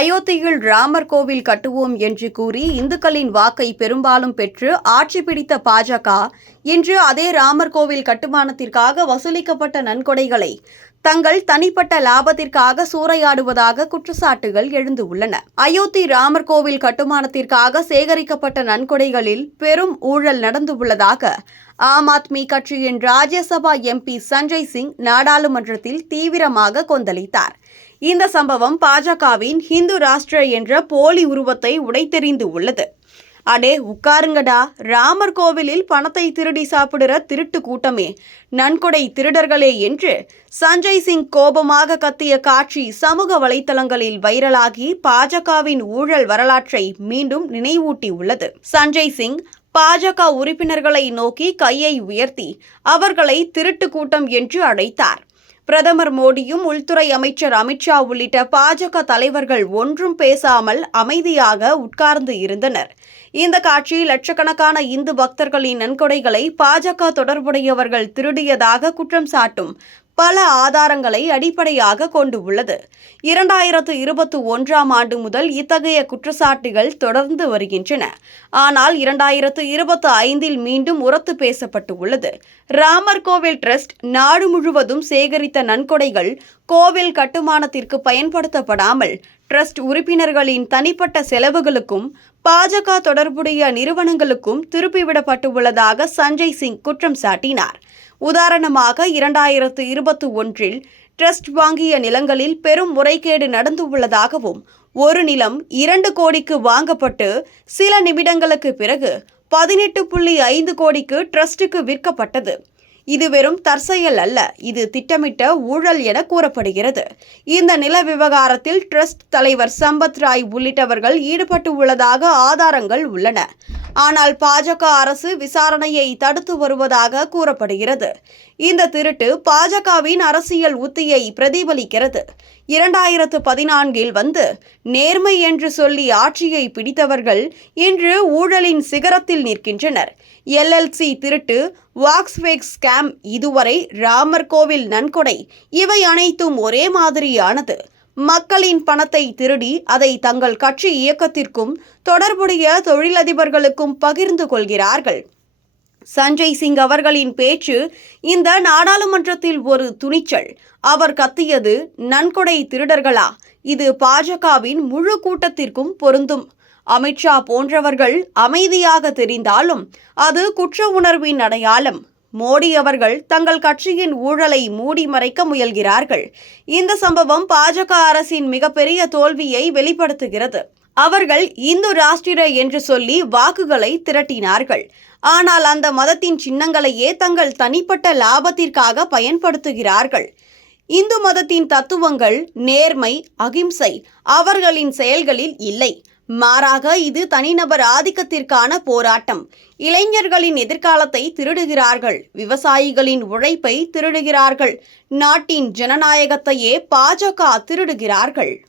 அயோத்தியில் ராமர் கோவில் கட்டுவோம் என்று கூறி இந்துக்களின் வாக்கை பெரும்பாலும் பெற்று ஆட்சி பிடித்த பாஜக இன்று அதே ராமர் கோவில் கட்டுமானத்திற்காக வசூலிக்கப்பட்ட நன்கொடைகளை தங்கள் தனிப்பட்ட லாபத்திற்காக சூறையாடுவதாக குற்றச்சாட்டுகள் எழுந்துள்ளன. அயோத்தி ராமர் கோவில் கட்டுமானத்திற்காக சேகரிக்கப்பட்ட நன்கொடைகளில் பெரும் ஊழல் நடந்துள்ளதாக ஆம் ஆத்மி கட்சியின் ராஜ்யசபா எம்பி சஞ்சய் சிங் நாடாளுமன்றத்தில் தீவிரமாக கொந்தளித்தார். இந்த சம்பவம் பாஜகவின் ஹிந்து ராஷ்டிர என்ற போலி உருவத்தை உடைத்தெறிந்து உள்ளது. அடே உட்காருங்கடா, ராமர் கோவிலில் பணத்தை திருடி சாப்பிடுற திருட்டு கூட்டமே, நன்கொடை திருடர்களே என்று சஞ்சய் சிங் கோபமாக கத்திய காட்சி சமூக வலைத்தளங்களில் வைரலாகி பாஜகவின் ஊழல் வரலாற்றை மீண்டும் நினைவூட்டி உள்ளது. சஞ்சய் சிங் பாஜக உறுப்பினர்களை நோக்கி கையை உயர்த்தி அவர்களை திருட்டு கூட்டம் என்று அழைத்தார். பிரதமர் மோடியும் உள்துறை அமைச்சர் அமித்ஷா உள்ளிட்ட பாஜக தலைவர்கள் ஒன்றும் பேசாமல் அமைதியாக உட்கார்ந்து இருந்தனர். இந்த காட்சி லட்சக்கணக்கான இந்து பக்தர்களின் நன்கொடைகளை பாஜக தொடர்புடையவர்கள் திருடியதாக குற்றம் சாட்டும் பல ஆதாரங்களை அடிப்படையாக கொண்டு உள்ளது. 2021ஆம் ஆண்டு முதல் இத்தகைய குற்றச்சாட்டுகள் தொடர்ந்து வருகின்றன. ஆனால் 2025இல் மீண்டும் உரத்து பேசப்பட்டு உள்ளது. ராமர் கோவில் டிரஸ்ட் நாடு முழுவதும் சேகரித்த நன்கொடைகள் கோவில் கட்டுமானத்திற்கு பயன்படுத்தப்படாமல் டிரஸ்ட் உறுப்பினர்களின் தனிப்பட்ட செலவுகளுக்கும் பாஜக தொடர்புடைய நிறுவனங்களுக்கும் திருப்பிவிடப்பட்டுள்ளதாக சஞ்சய் சிங் குற்றம் சாட்டினார். உதாரணமாக 2021இல் டிரஸ்ட் வாங்கிய நிலங்களில் பெரும் முறைகேடு நடந்துள்ளதாகவும், ஒரு நிலம் 2 கோடிக்கு வாங்கப்பட்டு சில நிமிடங்களுக்கு பிறகு 18.5 கோடிக்கு டிரஸ்டுக்கு விற்கப்பட்டது. இது வெறும் தற்செயல் அல்ல, இது திட்டமிட்ட ஊழல் என கூறப்படுகிறது. இந்த நில விவகாரத்தில் டிரஸ்ட் தலைவர் சம்பத் ராய் உள்ளிட்டவர்கள் ஈடுபட்டு உள்ளதாக ஆதாரங்கள் உள்ளன. ஆனால் பாஜக அரசு விசாரணையை தடுத்து வருவதாக கூறப்படுகிறது. இந்த திருட்டு பாஜகவின் அரசியல் உத்தியை பிரதிபலிக்கிறது. 2014இல் வந்து நேர்மை என்று சொல்லி ஆட்சியை பிடித்தவர்கள் இன்று ஊழலின் சிகரத்தில் நிற்கின்றனர். LLC திருட்டு, வாக்ஸ்வேக் ஸ்கேம், இதுவரை ராமர் கோவில் நன்கொடை, இவை அனைத்தும் ஒரே மாதிரியானது. மக்களின் பணத்தை திருடி அதை தங்கள் கட்சி இயக்கத்திற்கும் தொடர்புடைய தொழிலதிபர்களுக்கும் பகிர்ந்து கொள்கிறார்கள். சஞ்சய் சிங் அவர்களின் பேச்சு இந்த நாடாளுமன்றத்தில் ஒரு துணிச்சல். அவர் கத்தியது நன்கொடை திருடர்களா? இது பாஜகவின் முழு கூட்டத்திற்கும் பொருந்தும். அமித்ஷா போன்றவர்கள் அமைதியாக தெரிந்தாலும் அது குற்ற உணர்வின் அடையாளம். மோடி அவர்கள் தங்கள் கட்சியின் ஊழலை மூடி மறைக்க முயல்கிறார்கள். இந்த சம்பவம் பாஜக அரசின் மிகப்பெரிய தோல்வியை வெளிப்படுத்துகிறது. அவர்கள் இந்து ராஷ்டிர என்று சொல்லி வாக்குகளை திரட்டினார்கள். ஆனால் அந்த மதத்தின் சின்னங்களையே தங்கள் தனிப்பட்ட லாபத்திற்காக பயன்படுத்துகிறார்கள். இந்து மதத்தின் தத்துவங்கள், நேர்மை, அகிம்சை அவர்களின் செயல்களில் இல்லை. மாறாக இது தனிநபர் ஆதிக்கத்திற்கான போராட்டம். இளைஞர்களின் எதிர்காலத்தை திருடுகிறார்கள். விவசாயிகளின் உழைப்பை திருடுகிறார்கள். நாட்டின் ஜனநாயகத்தையே பாஜக திருடுகிறார்கள்.